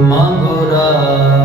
ਮੰਗੋ ਰਾਜ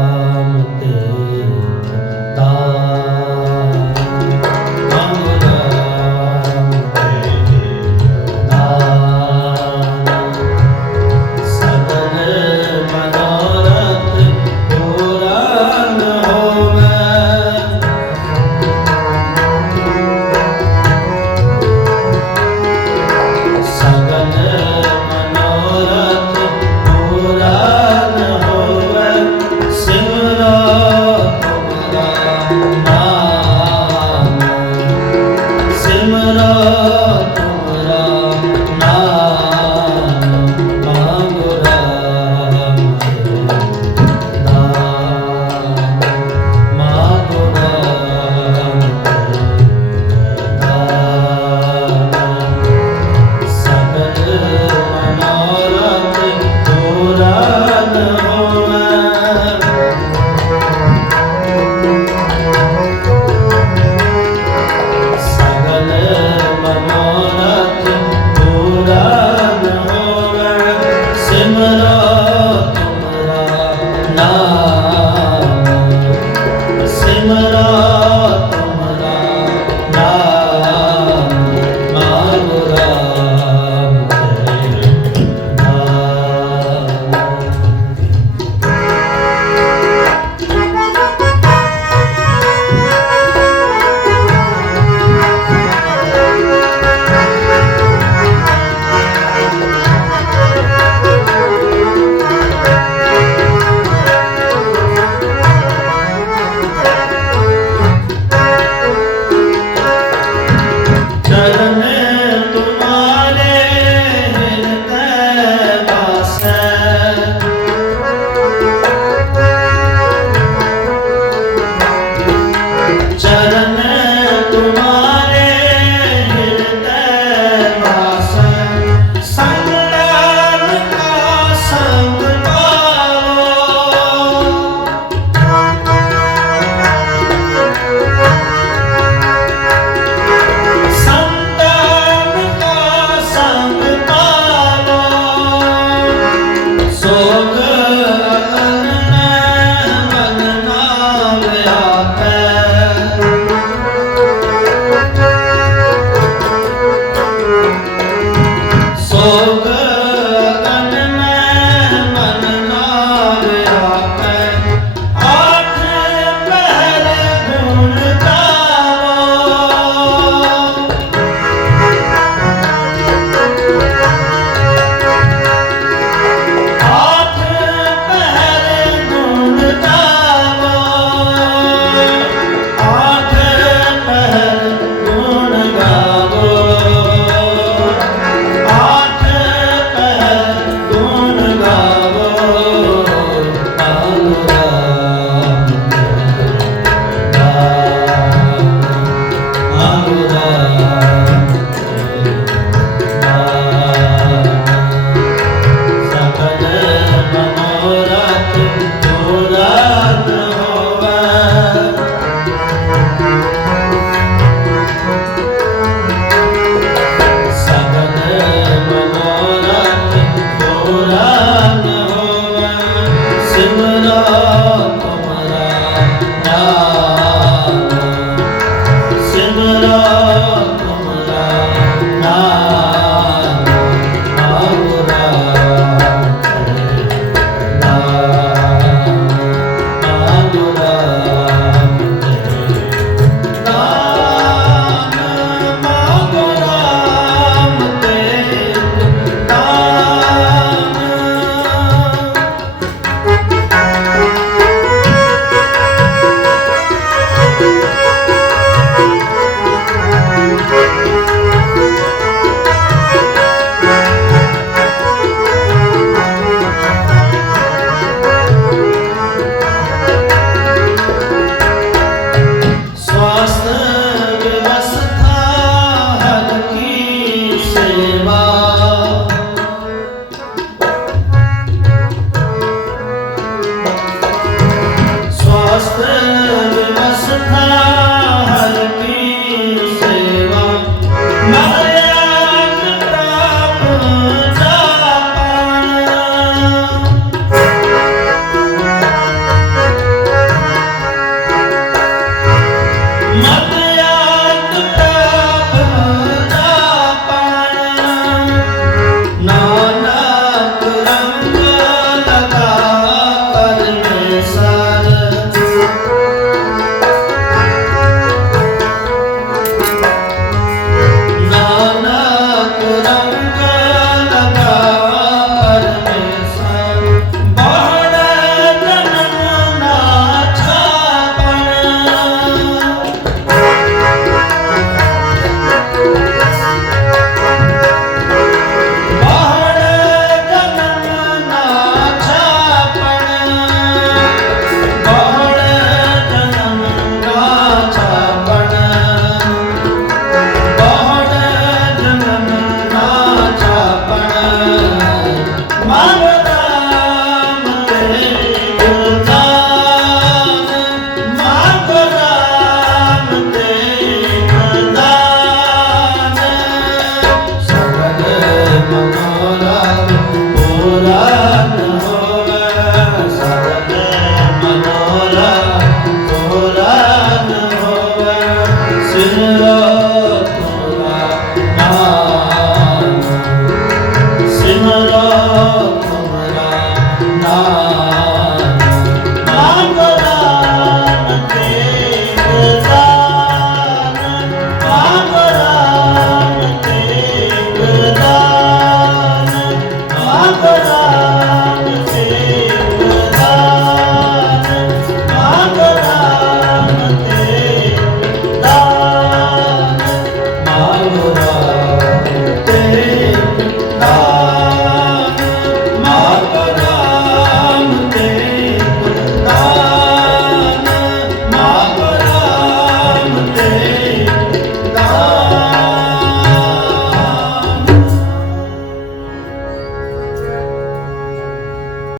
Amen.